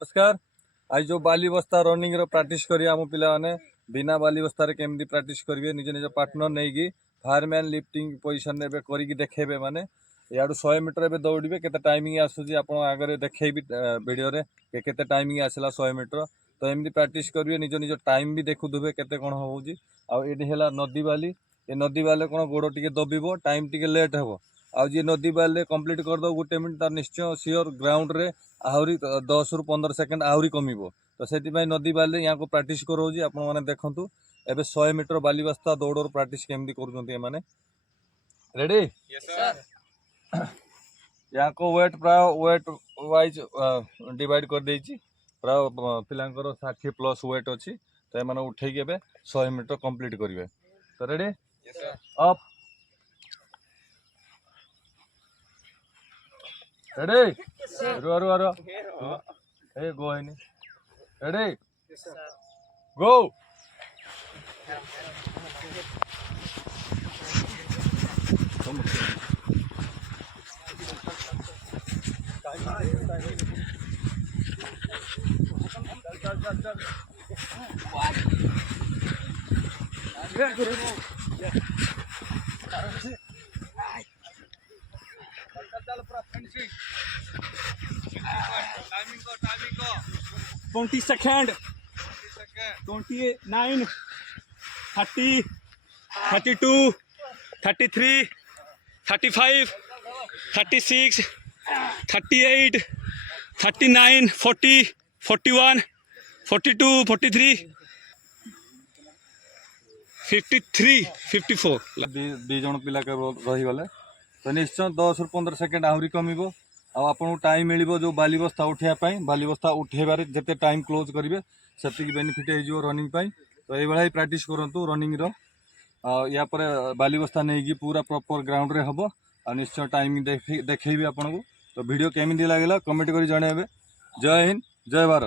नमस्कार। आज जो बाली बस्ता रनिंग रो प्रैक्टिस करिया आम पिला माने बिना बाली बस्ता रे केमदी प्रैक्टिस करिवे निज निज पार्टनर नहीं की फायरमैन लिफ्टिंग पोजीशन रे करिकी देखेबे माने याडू 100 मीटर एबे दौड़िबे केते टाइमिंग आसुजी आपण आगरे देखेबी वीडियो रे केते टाइमिंग आसला 100 मीटर तो एमदी प्रैक्टिस करिवे निज निज टाइम भी देखुदुबे केते कोन होउजी आ एडी हेला नदी बाली ए नदी बाले कोन गोड़ टिके दबिबो टाइम टिके लेट हेबो आ जे नदी बाले कंप्लीट कर दो गुटे मिनिट तार निश्चय सियोर ग्राउंड रे आहरी 10 रु 15 सेकेंड आहरी कमिबो तो से नदी बाले यहाँ को प्रैक्टिस कराऊँगी आपण मैंने देखु एबे 100 मीटर बाली बस्ता दौड़ प्रैक्टिस केमती कर रेडी यहाँ को वेट प्राय वेट वाइज डिवाइड कर देछि प्राय पिलांकर 60 प्लस वेट अच्छी तो ये उठे 100 मीटर कंप्लीट करेंगे तो रेडी अप रेडी रुआ रुआ रुआ hey go in ready go timing को 20 सेकंड 29 30 32 33 35 36 38 39 40 41 42 43 53 54 दी जन पिला रही गले तो निश्चय 10 रु 15 सेकेंड आहरी कमिबो आपको टाइम मिल जो बाली बस्ता उठाइबा बाली बस्ता उठेबार जिते टाइम क्लोज करेंगे से बेनिफिट हो रनिंग तो ये प्रैक्टिस करूँ रनिंग या पर बाली बस्ता नहीं पूरा प्रॉपर ग्राउंड रे हम आ निश्चय टाइम देखेबी आपको तो वीडियो केमी लगे कमेंट कर जन जय हिंद जय भारत।